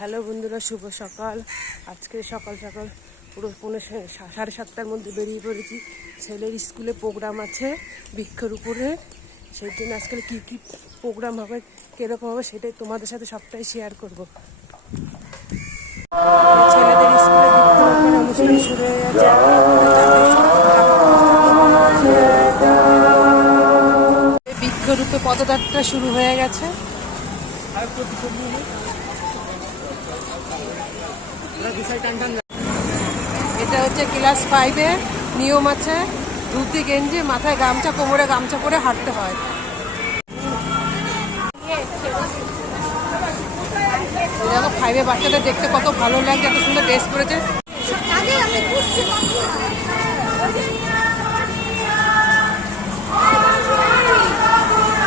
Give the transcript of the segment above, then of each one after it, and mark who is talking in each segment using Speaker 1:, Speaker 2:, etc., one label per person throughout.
Speaker 1: Hello বন্ধুরা, শুভ সকাল। আজকে সকাল সকাল পুরো পনেরো সাড়ে সাতটার মধ্যে বেরিয়ে পড়েছি। ছেলের স্কুলে প্রোগ্রাম আছে বৃক্ষরোপণের সেই দিন আজকাল কী কী প্রোগ্রাম হবে, কীরকম হবে সেটাই তোমাদের সাথে সবটাই শেয়ার করব। ছেলেদের স্কুলে শুরু হয়ে বৃক্ষরূপে পদযাত্রা শুরু হয়ে গেছে। এটা হচ্ছে ক্লাস ফাইভে নিয়ম আছে, ধুতি, গেঞ্জি, মাথায় গামছা, কোমরে গামছা পরে হাঁটতে হয়। দেখো ফাইভে বাচ্চাদের দেখতে কত ভালো লাগছে, এত সুন্দর ড্রেস করেছে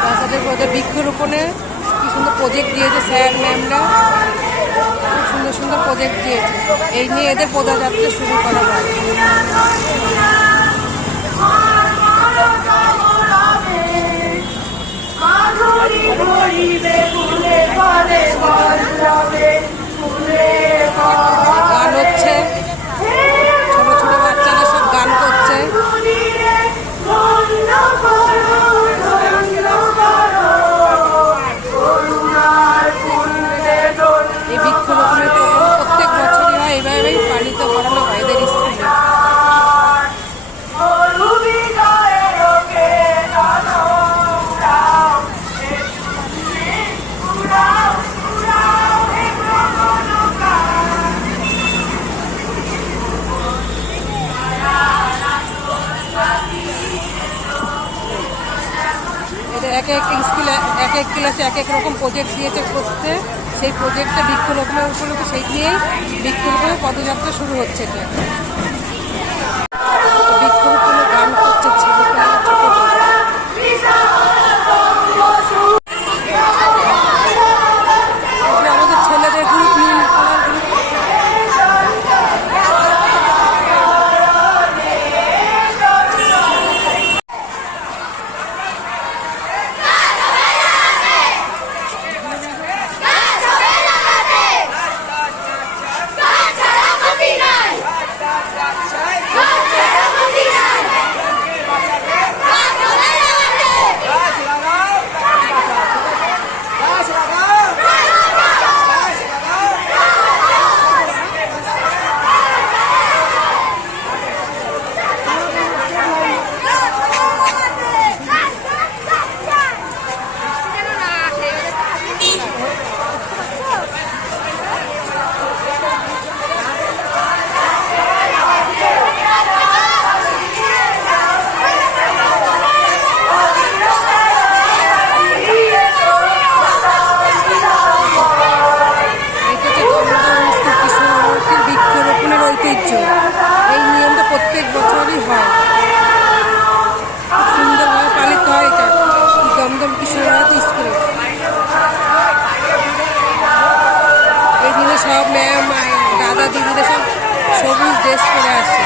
Speaker 1: বাচ্চাদের বৃক্ষরোপণে কি সুন্দর প্রজেক্ট দিয়েছে স্যার ম্যামরা খুব সুন্দর সুন্দর প্রজেক্ট দিয়েছে এই নিয়ে এদের পদযাত্রা শুরু করা হয়। এক এক স্কুলে এক এক ক্লাসে এক এক রকম প্রজেক্ট দিয়েছে করতে। সেই প্রজেক্টটা বৃক্ষরোপণের উপলক্ষে, সেই নিয়েই বৃক্ষরোপণের পদযাত্রা শুরু হচ্ছে সব ম্যাম দাদা দিদিরা সব সবুজ ড্রেস পরে আসে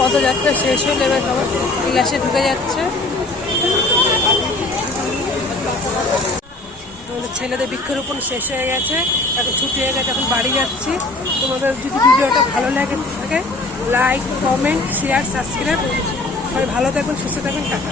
Speaker 1: পদযাত্রা শেষ হলে এবার সবাই ক্লাসে ঢুকে যাচ্ছে। ছেলেদের বৃক্ষরোপণ শেষ হয়ে গেছে, এখন ছুটি হয়ে গেছে, এখন বাড়ি যাচ্ছি। তোমাদের যদি ভিডিওটা ভালো লাগে, থাকে লাইক কমেন্ট শেয়ার সাবস্ক্রাইব সবাই ভালো থাকবেন সুস্থ থাকবেন টাকা